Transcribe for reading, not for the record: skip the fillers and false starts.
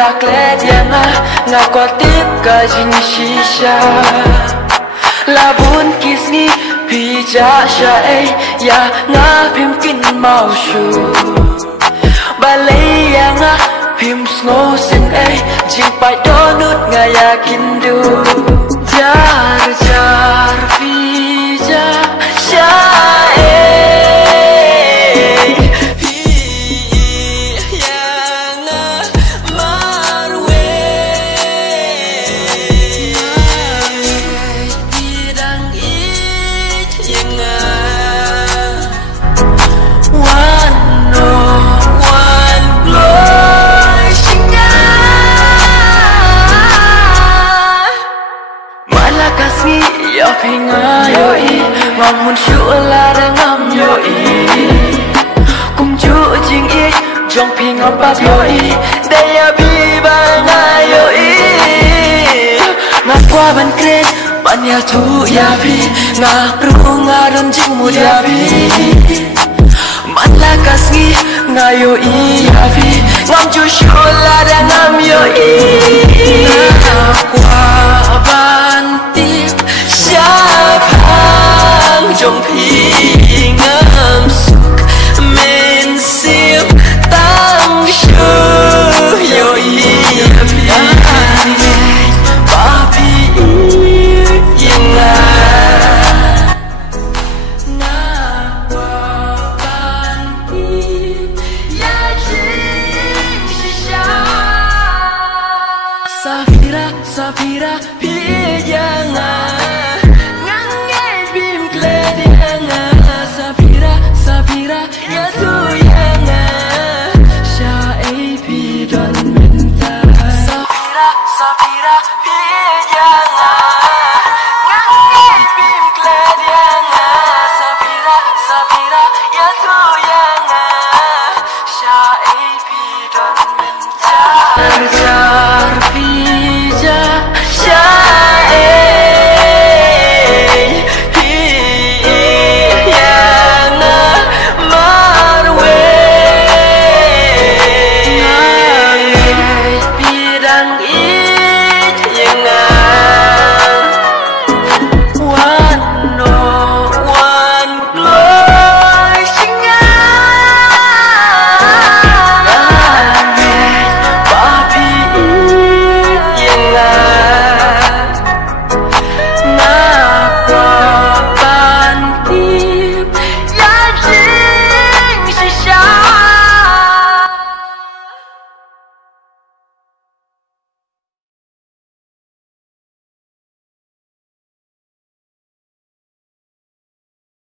lạc lẽ yang nga qua tiếp cả jin shisha la bun kisni pi ja sha ai ya nga phim kin mau shu ba lei yang phim snow sen ai jing pai do nut nga ya kin du jar jar pi ja sha ngom hun shu la đang ngom yo i cùng chu jing i jong phi ngom ba yo i đây ya bi ba nga yo i nga qua ban kren ban ya thu ya vi nga ru nga don jing mu ya vi man la kasngi nga yo i ya vi ngom chu shu la đang ngom yo i nga qua ban tim trong khi ngâm suk men sim tam shu yo i ba bi yang nga qua ban tim ya jing shisha Safira pi yang nga Safira ya tu yang sha ai pi don minta Safira pi yang